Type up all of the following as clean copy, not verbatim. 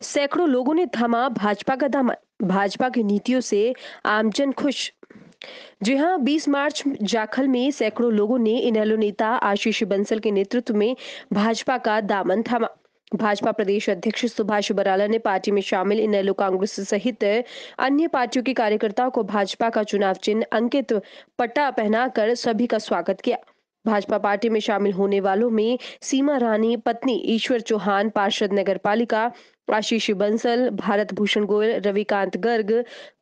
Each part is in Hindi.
सैकड़ों लोगों ने थामा भाजपा का दामन। भाजपा की नीतियों से आमजन खुश। जी हां, 20 मार्च जाखल में सैकड़ों लोगों ने इनेलो नेता आशीष बंसल के नेतृत्व में भाजपा का दामन थामा। भाजपा प्रदेश अध्यक्ष सुभाष बराला ने पार्टी में शामिल इनेलो कांग्रेस सहित अन्य पार्टियों के कार्यकर्ताओं को भाजपा का चुनाव चिन्ह अंकित पट्टा पहनाकर सभी का स्वागत किया। भाजपा पार्टी में शामिल होने वालों में सीमा रानी, पत्नी ईश्वर चौहान, पार्षद नगर पालिका Ashish Bansal, Bharat Bhushan Goyal, Ravikant Garg,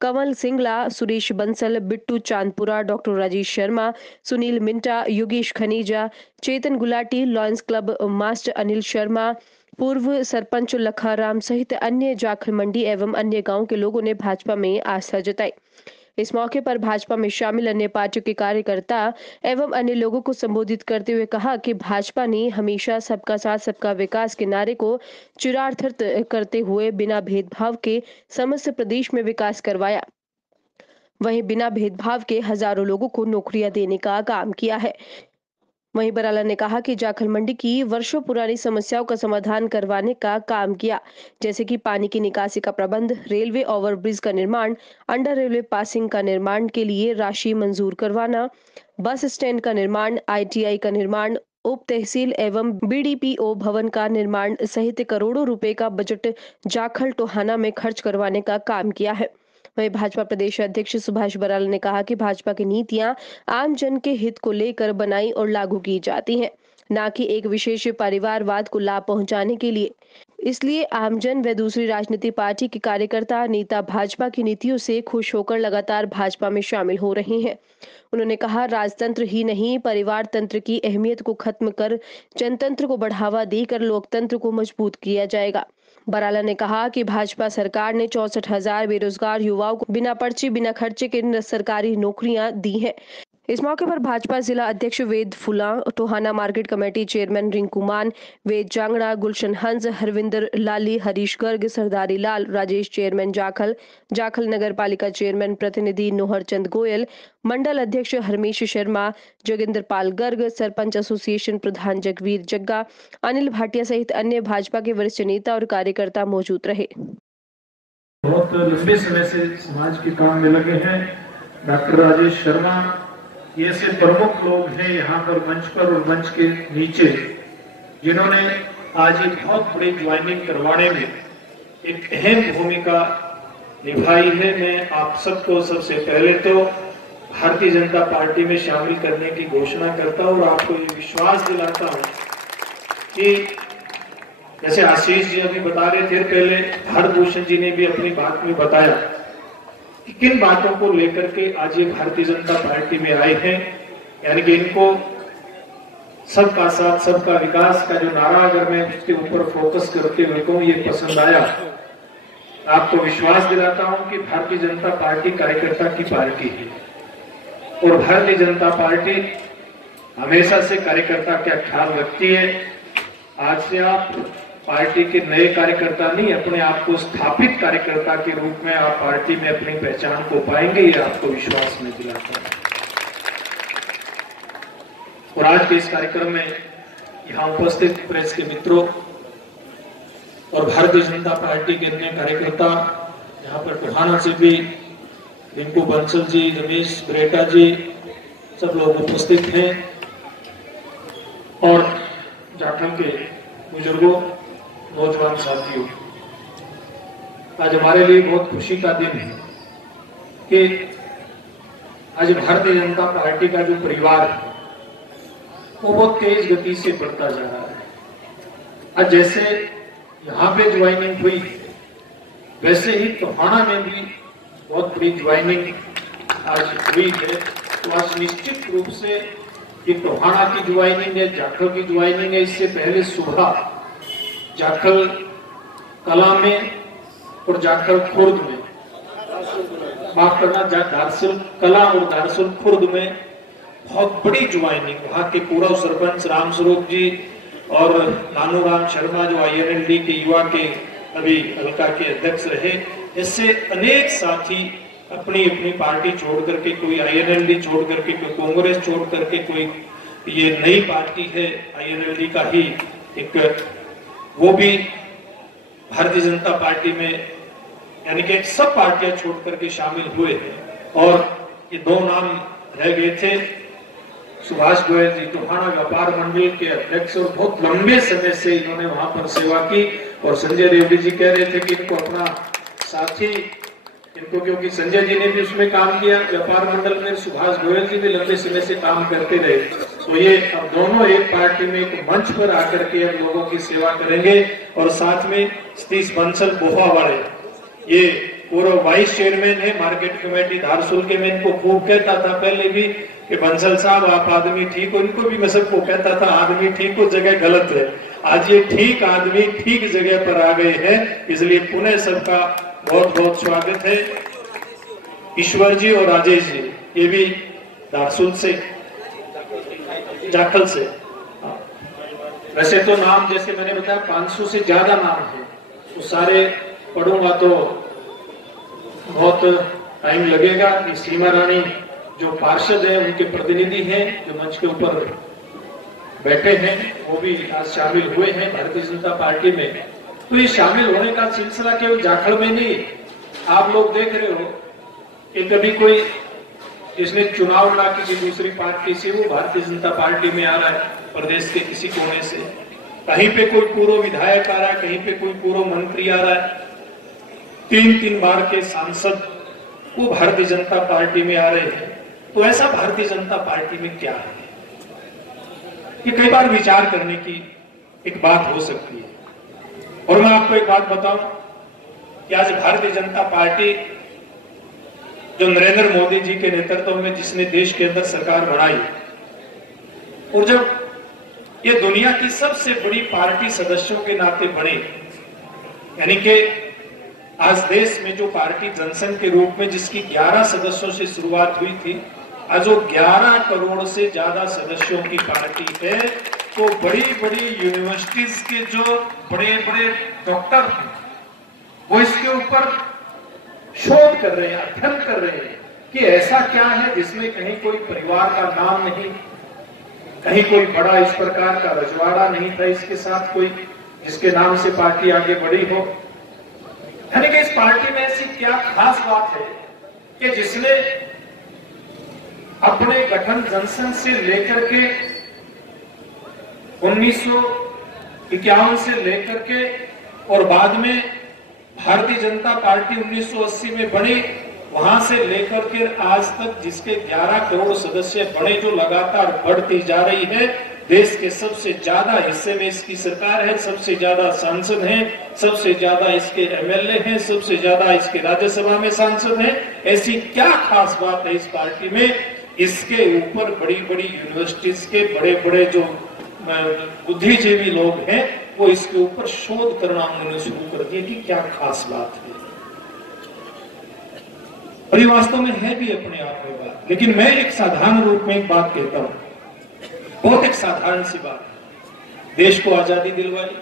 Kanwal Singla, Suresh Bansal, Bittu Chandpura, doctor Rajesh Sharma, Sunil Minta, Yogesh Khaneja, Chetan Gulati, lions club master Anil Sharma, पूर्व सरपंच लखाराम सहित अन्य जाखल मंडी एवं अन्य गांव के लोगों ने भाजपा में आस्था जताई। इस मौके पर भाजपा में शामिल अन्य पार्टियों के कार्यकर्ता एवं अन्य लोगों को संबोधित करते हुए कहा कि भाजपा ने हमेशा सबका साथ सबका विकास के नारे को चिरार्थित करते हुए बिना भेदभाव के समस्त प्रदेश में विकास करवाया। वहीं बिना भेदभाव के हजारों लोगों को नौकरियां देने का काम किया है। वहीं बराला ने कहा कि जाखल मंडी की वर्षों पुरानी समस्याओं का समाधान करवाने का काम किया, जैसे कि पानी की निकासी का प्रबंध, रेलवे ओवरब्रिज का निर्माण, अंडर रेलवे पासिंग का निर्माण के लिए राशि मंजूर करवाना, बस स्टैंड का निर्माण, आईटीआई का निर्माण, उप तहसील एवं बीडीपीओ भवन का निर्माण सहित करोड़ों रुपए का बजट जाखल टोहाना में खर्च करवाने का काम किया है। वहीं भाजपा प्रदेश अध्यक्ष सुभाष बराला ने कहा कि भाजपा की नीतियां आम जन के हित को लेकर बनाई और लागू की जाती हैं, न कि एक विशेष परिवारवाद को लाभ पहुंचाने के लिए। इसलिए आमजन व दूसरी राजनीतिक पार्टी के कार्यकर्ता नेता भाजपा की नीतियों से खुश होकर लगातार भाजपा में शामिल हो रहे हैं। उन्होंने कहा, राजतंत्र ही नहीं, परिवार तंत्र की अहमियत को खत्म कर जनतंत्र को बढ़ावा देकर लोकतंत्र को मजबूत किया जाएगा। बराला ने कहा कि भाजपा सरकार ने 64,000 बेरोजगार युवाओं को बिना पर्ची बिना खर्चे के सरकारी नौकरियां दी हैं। इस मौके पर भाजपा जिला अध्यक्ष वेद फुला, Tohana market committee chairman Rinku मान, वेद जांगड़ा, गुलशन हंस, हरविंदर लाली, हरीश गर्ग, सरदारी लाल, राजेश चेयरमैन जाखल, जाखल नगर पालिका चेयरमैन प्रतिनिधि नोहर चंद गोयल, मंडल अध्यक्ष हरमेश शर्मा, जोगिंदर पाल गर्ग, सरपंच एसोसिएशन प्रधान जगवीर जग्गा, अनिल भाटिया सहित अन्य भाजपा के वरिष्ठ नेता और कार्यकर्ता मौजूद रहे। बहुत लंबे समय से समाज के काम में लगे हैं डॉक्टर राजेश शर्मा, ये ऐसे प्रमुख लोग हैं यहाँ पर मंच पर और मंच के नीचे, जिन्होंने आज एक बहुत बड़ी ज्वाइनिंग करवाने में एक अहम भूमिका निभाई है। मैं आप सबको सबसे पहले तो भारतीय जनता पार्टी में शामिल करने की घोषणा करता हूँ और आपको ये विश्वास दिलाता हूँ कि जैसे आशीष जी अभी बता रहे थे, पहले भारत भूषण जी ने भी अपनी बात में बताया कि किन बातों को लेकर के आज ये भारतीय जनता पार्टी में आए हैं। यानी कि इनको सबका साथ सबका विकास का जो नारा, अगर मैं इसके ऊपर फोकस करते हुए कहूं, ये पसंद आया। आपको विश्वास दिलाता हूं कि भारतीय जनता पार्टी कार्यकर्ता की पार्टी है और भारतीय जनता पार्टी हमेशा से कार्यकर्ता का ख्याल रखती है। आज से आप पार्टी के नए कार्यकर्ता नहीं, अपने आप को स्थापित कार्यकर्ता के रूप में आप पार्टी में अपनी पहचान को पाएंगे, ये आपको विश्वास में दिलाता है। और आज के इस कार्यक्रम में यहाँ उपस्थित प्रेस के मित्रों और भारतीय जनता पार्टी के अन्य कार्यकर्ता, यहाँ पर टोहाना से भी रिंकू बंसल जी, रमेश ब्रेटा जी, सब लोग उपस्थित हैं और जाखल के बुजुर्गों, नौजवान साथियों, आज हमारे लिए बहुत खुशी का दिन है कि आज भारतीय जनता पार्टी का जो परिवार है वो बहुत तेज गति से बढ़ता जा रहा है। आज जैसे यहाँ पे ज्वाइनिंग हुई, वैसे ही टोहाना में भी बहुत बड़ी ज्वाइनिंग आज हुई है। तो आज निश्चित रूप से ये टोहाना की ज्वाइनिंग है, जाखल की ज्वाइनिंग है। इससे पहले सुबह जाखल कला में और जाखल खुर्द में, माफ करना, दारसल कला और दारसल खुर्द में बहुत बड़ी ज्वाइनिंग, वहां के पूर्व सरपंच राम स्वरूप जी और नानू राम शर्मा जो INLD के युवा के अभी हल्का के अध्यक्ष रहे, इससे अनेक साथी अपनी अपनी पार्टी छोड़ करके, कोई INLD छोड़ करके, कोई कांग्रेस छोड़ करके, कोई ये नई पार्टी है INLD का ही एक, वो भी भारतीय जनता पार्टी में यानी कि सब पार्टियां छोड़ करके शामिल हुए हैं। और ये दो नाम रह गए थे, सुभाष गोयल जी टोहाना व्यापार मंडल के अध्यक्ष और बहुत लंबे समय से इन्होंने वहां पर सेवा की, और संजय रेड्डी जी कह रहे थे कि इनको अपना साथी, इनको क्योंकि संजय जी ने भी उसमें काम किया व्यापार मंडल में, सुभाष गोयल जी भी लंबे समय से काम करते रहे, तो ये अब दोनों एक पार्टी में एक मंच पर आकर के अब लोगों की सेवा करेंगे। और साथ में सतीश बंसल बोहा वाले, ये पूर्व वाइस चेयरमैन है मार्केट कमेटी धारसूल के, मैं इनको खूब कहता था पहले भी कि बंसल साहब आप आदमी ठीक हो, इनको भी मैं सबको कहता था आदमी ठीक हो जगह गलत है। आज ये ठीक आदमी ठीक जगह पर आ गए हैं, इसलिए पुनः सबका बहुत बहुत स्वागत है। ईश्वर जी और राजेश जी ये भी धारसूल से, जाखल से। वैसे तो नाम जैसे मैंने बताया 500 से ज्यादा नाम है, तो सारे पढ़ूंगा तो बहुत टाइम लगेगा। कि सीमा रानी जो पार्षद है उनके प्रतिनिधि हैं जो मंच के ऊपर बैठे हैं, वो भी आज शामिल हुए हैं भारतीय जनता पार्टी में। तो ये शामिल होने का सिलसिला केवल जाखड़ में नहीं, आप लोग देख रहे हो कि कभी कोई जिसने चुनाव लड़ा किसी दूसरी पार्टी से वो भारतीय जनता पार्टी में आ रहा है, प्रदेश के किसी कोने से, कहीं पे कोई पूर्व विधायक आ रहा है, कहीं पे कोई पूर्व मंत्री आ रहा है, 3-3 बार के सांसद वो भारतीय जनता पार्टी में आ रहे हैं। तो ऐसा भारतीय जनता पार्टी में क्या है, ये कई बार विचार करने की एक बात हो सकती है। और मैं आपको एक बात बताऊं कि आज भारतीय जनता पार्टी जो नरेंद्र मोदी जी के नेतृत्व में जिसने देश के अंदर सरकार बनाई, और जब ये दुनिया की सबसे बड़ी पार्टी सदस्यों के नाते बने, यानी कि आज देश में जो पार्टी जनसंघ के रूप में जिसकी 11 सदस्यों से शुरुआत हुई थी, आज वो 11 करोड़ से ज्यादा सदस्यों की पार्टी है। तो बड़ी बड़ी यूनिवर्सिटीज के जो बड़े बड़े डॉक्टर हैं वो इसके ऊपर शोध कर रहे हैं, अध्ययन कर रहे हैं कि ऐसा क्या है जिसमें कहीं कोई परिवार का नाम नहीं, कहीं कोई बड़ा इस प्रकार का रजवाड़ा नहीं था इसके साथ कोई जिसके नाम से पार्टी आगे बढ़ी हो। यानी कि इस पार्टी में ऐसी क्या खास बात है कि जिसने अपने गठन जनसंघ से लेकर के 1951 से लेकर के और बाद में भारतीय जनता पार्टी 1980 में बनी, वहां से लेकर के आज तक जिसके 11 करोड़ सदस्य बने, जो लगातार बढ़ती जा रही है। देश के सबसे ज्यादा हिस्से में इसकी सरकार है, सबसे ज्यादा सांसद हैं, सबसे ज्यादा इसके एमएलए हैं, सबसे ज्यादा इसके राज्यसभा में सांसद हैं। ऐसी क्या खास बात है इस पार्टी में? इसके ऊपर बड़ी बड़ी यूनिवर्सिटीज के बड़े बड़े जो बुद्धिजीवी लोग हैं वो इसके ऊपर शोध करना उन्होंने शुरू कर दिया कि क्या खास बात है। और ये वास्तव में है भी अपने आप में बात, लेकिन मैं एक साधारण रूप में एक बात कहता हूं, बहुत एक साधारण सी बात। देश को आजादी दिलवाई,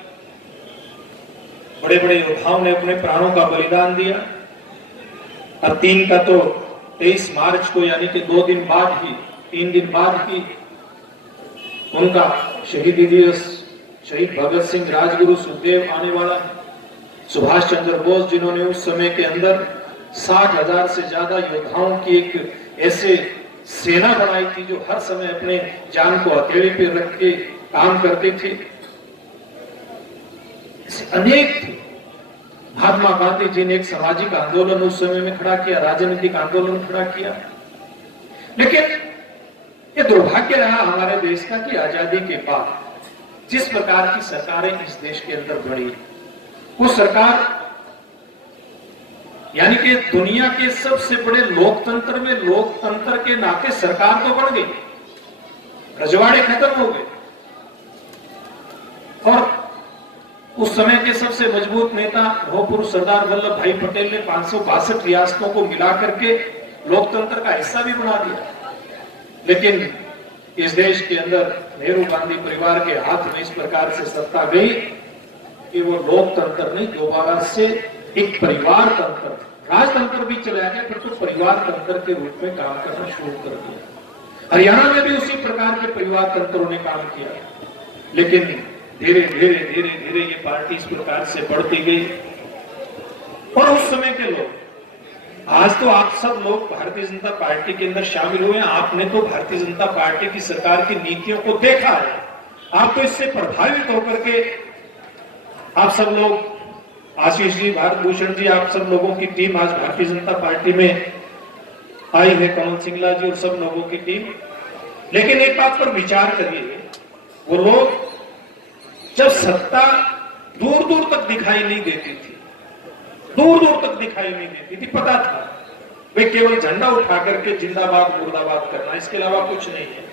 बड़े बड़े योद्धाओं ने अपने प्राणों का बलिदान दिया। और 3 का तो 23 मार्च को यानी कि 2 दिन बाद ही, 3 दिन बाद ही उनका शहीदी दिवस, शहीद भगत सिंह, राजगुरु, सुखदेव आने वाला है। सुभाष चंद्र बोस जिन्होंने उस समय के अंदर 60,000 से ज्यादा योद्धाओं की एक ऐसे सेना बनाई थी जो हर समय अपने जान को हथेली पे रख के काम करते थे, अनेक थे। महात्मा गांधी जी ने एक सामाजिक आंदोलन उस समय में खड़ा किया, राजनीतिक आंदोलन खड़ा किया। लेकिन ये दुर्भाग्य रहा हमारे देश का कि आजादी के बाद जिस प्रकार की सरकारें इस देश के अंदर बनी, वो सरकार यानी कि दुनिया के सबसे बड़े लोकतंत्र में लोकतंत्र के नाते सरकार तो बन गई, रजवाड़े खत्म हो गए। और उस समय के सबसे मजबूत नेता भूतपूर्व सरदार वल्लभ भाई पटेल ने 562 रियासतों को मिला करके लोकतंत्र का हिस्सा भी बना दिया। लेकिन इस देश के अंदर नेहरू गांधी परिवार के हाथ में इस प्रकार से सत्ता गई कि वो लोकतंत्र नहीं, दोबारा से एक परिवार तंत्र, राजतंत्र भी चला गया, फिर तो परिवार तंत्र के रूप में काम करना शुरू कर दिया। हरियाणा में भी उसी प्रकार के परिवार तंत्रों ने काम किया। लेकिन धीरे धीरे धीरे धीरे ये पार्टी इस प्रकार से बढ़ती गई। और उस समय के लोग, आज तो आप सब लोग भारतीय जनता पार्टी के अंदर शामिल हुए, आपने तो भारतीय जनता पार्टी की सरकार की नीतियों को देखा है, आप तो इससे प्रभावित होकर के आप सब लोग, आशीष जी, भारत भूषण जी, आप सब लोगों की टीम आज भारतीय जनता पार्टी में आई है, कमल सिंगला जी और सब लोगों की टीम। लेकिन एक बात पर विचार करिए, वो लोग जब सत्ता दूर दूर तक दिखाई नहीं देती थी, दूर दूर तक दिखाई नहीं देती थी, पता था वे केवल झंडा उठा करके जिंदाबाद मुर्दाबाद करना, इसके अलावा कुछ नहीं है,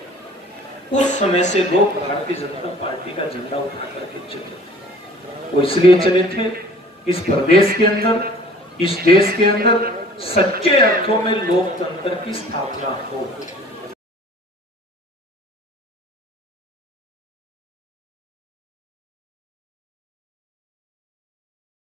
उस समय से लोग भारतीय जनता पार्टी का झंडा उठा करके चले। वो इसलिए चले थे, इस प्रदेश के अंदर, इस देश के अंदर सच्चे अर्थों में लोकतंत्र की स्थापना हो।